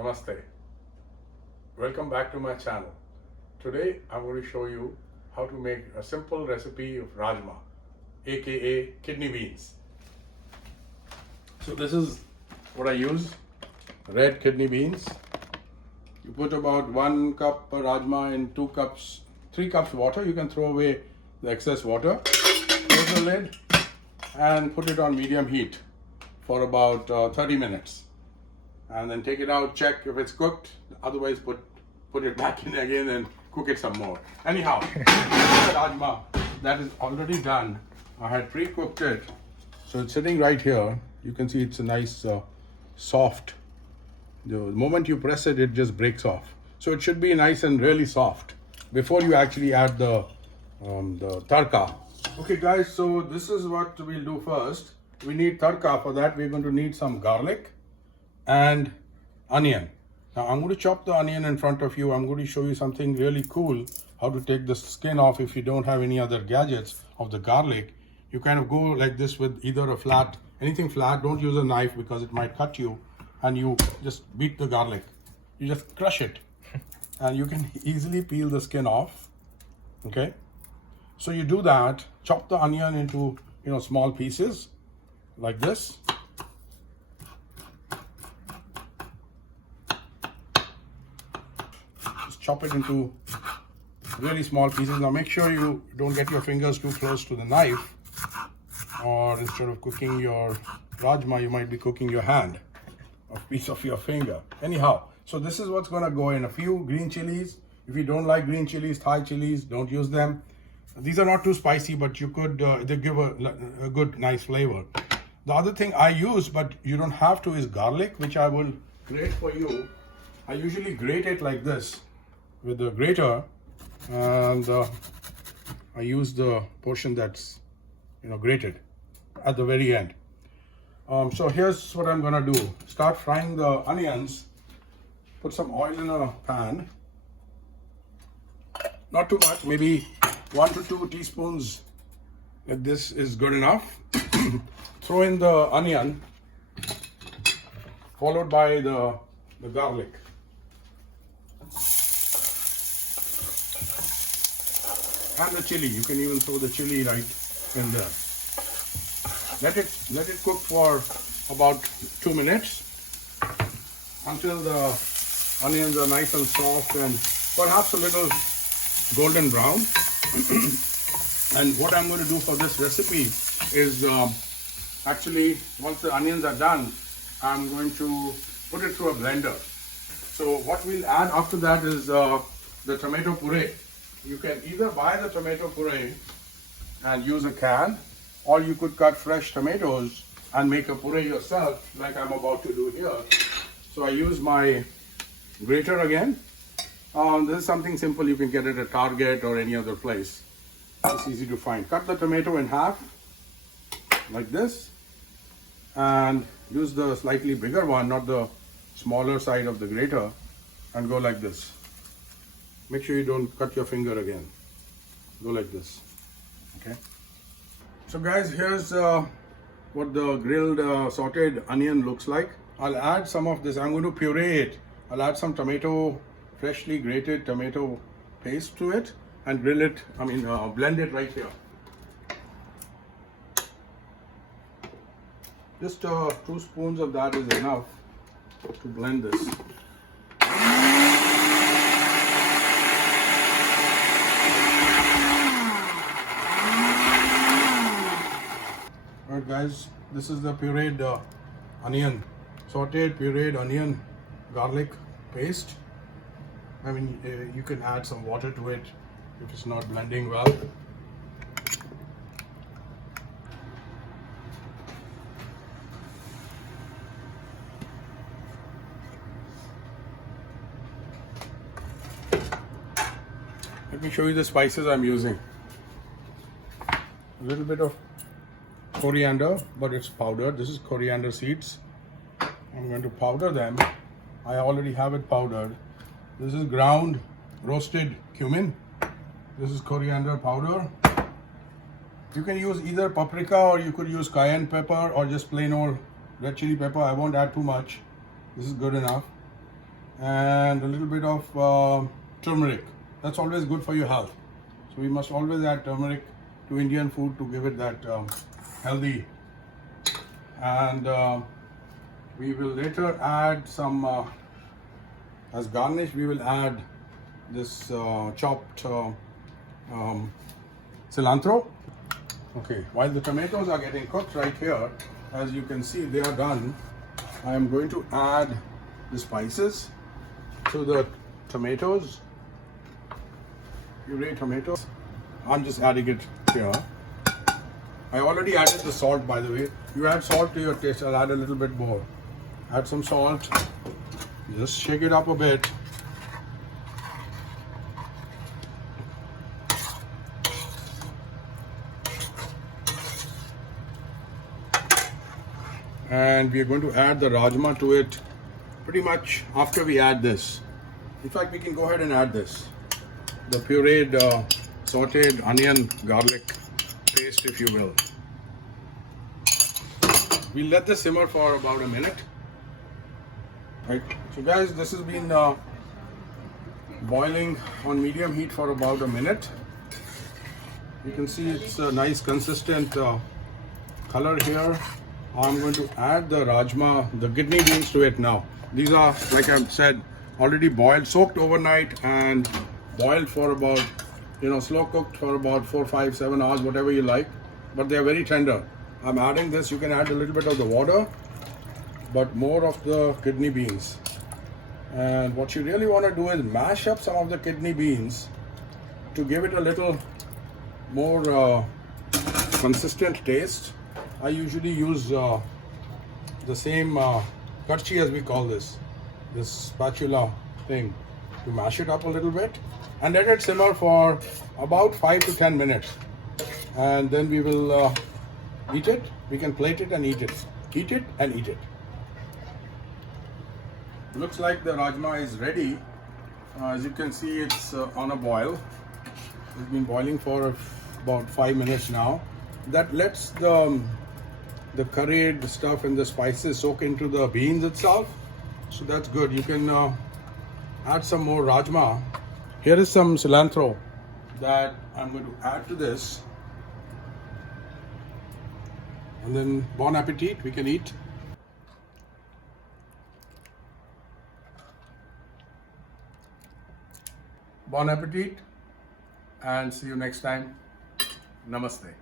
Namaste. Welcome back to my channel. Today I'm going to show you how to make a simple recipe of Rajma, aka kidney beans. So this is what I use, red kidney beans. You put about 1 cup Rajma in 3 cups water. You can throw away the excess water. Close the lid and put it on medium heat for about 30 minutes. And then take it out, check if it's cooked. Otherwise, put it back in again and cook it some more. Anyhow, the Rajma that is already done. I had pre-cooked it, so it's sitting right here. You can see it's a nice soft. The moment you press it, it just breaks off. So it should be nice and really soft before you actually add the tadka. Okay, guys. So this is what we'll do first. We need tadka. For that, we're going to need some garlic and onion. Now I'm going to chop the onion in front of you. I'm going to show you something really cool, how to take the skin off if you don't have any other gadgets of the garlic. You kind of go like this with either a flat, anything flat. Don't use a knife because it might cut you. And you just beat the garlic. You just crush it. And you can easily peel the skin off. Okay. So you do that, chop the onion into small pieces like this. Chop it into really small pieces. Now make sure you don't get your fingers too close to the knife, or instead of cooking your Rajma, you might be cooking your hand, a piece of your finger. Anyhow, so this is what's going to go in. A few green chilies. If you don't like green chilies, Thai chilies, don't use them. These are not too spicy, but you could, they give a good, nice flavor. The other thing I use, but you don't have to, is garlic, which I will grate for you. I usually grate it like this with the grater, and I use the portion that's grated at the very end. So here's what I'm gonna do. Start frying the onions. Put some oil in a pan. Not too much, maybe 1 to 2 teaspoons. Like this is good enough. Throw in the onion, followed by the garlic. And the chili. You can even throw the chili right in there. Let it cook for about 2 minutes until the onions are nice and soft and perhaps a little golden brown. And what I'm going to do for this recipe is actually, once the onions are done, I'm going to put it through a blender. So what we'll add after that is the tomato puree. You can either buy the tomato puree and use a can, or you could cut fresh tomatoes and make a puree yourself, like I'm about to do here. So I use my grater again. This is something simple. You can get it at Target or any other place. It's easy to find. Cut the tomato in half, like this, and use the slightly bigger one, not the smaller side of the grater, and go like this. Make sure you don't cut your finger again. Go like this. Okay. So guys, here's what the grilled sauteed onion looks like. I'll add some of this. I'm going to puree it. I'll add some freshly grated tomato paste to it and grill it. Blend it right here. Just 2 spoons of that is enough to blend this. Alright guys, this is the pureed onion, sauteed pureed onion garlic paste. You can add some water to it if it's not blending well. Let me show you the spices I'm using. A little bit of coriander, but it's powdered. This is coriander seeds. I'm going to powder them. I already have it powdered. This is ground roasted cumin. This is coriander powder. You can use either paprika, or you could use cayenne pepper, or just plain old red chili pepper. I won't add too much. This is good enough. and a little bit of turmeric. That's always good for your health. So we must always add turmeric to Indian food to give it that healthy. And we will later add some, as garnish, we will add this chopped cilantro. Okay, while the tomatoes are getting cooked right here, as you can see, they are done. I am going to add the spices to the tomatoes, puree tomatoes. I'm just adding it here. I already added the salt, by the way. You add salt to your taste. I'll add a little bit more. Add some salt. Just shake it up a bit. And we are going to add the rajma to it pretty much after we add this. In fact, we can go ahead and add this. The pureed, sauteed onion, garlic paste, if you will. We'll let this simmer for about a minute. Right. So guys, this has been boiling on medium heat for about a minute. You can see it's a nice consistent color here. I'm going to add the rajma, the kidney beans to it now. These are, like I've said, already boiled, soaked overnight and boiled for about, slow cooked for about 4, 5, 7 hours, whatever you like. But they are very tender. I'm adding this. You can add a little bit of the water, but more of the kidney beans. And what you really want to do is mash up some of the kidney beans to give it a little more consistent taste. I usually use the same karchi, as we call this spatula thing, to mash it up a little bit and let it simmer for about 5 to 10 minutes. And then we will eat it. We can plate it and eat it. Eat it and eat it. Looks like the rajma is ready. As you can see, it's on a boil. It's been boiling for about 5 minutes now. That lets the curried stuff and the spices soak into the beans itself. So that's good. You can add some more rajma. Here is some cilantro that I'm going to add to this. And then bon appetit, we can eat. Bon appetit and see you next time. Namaste.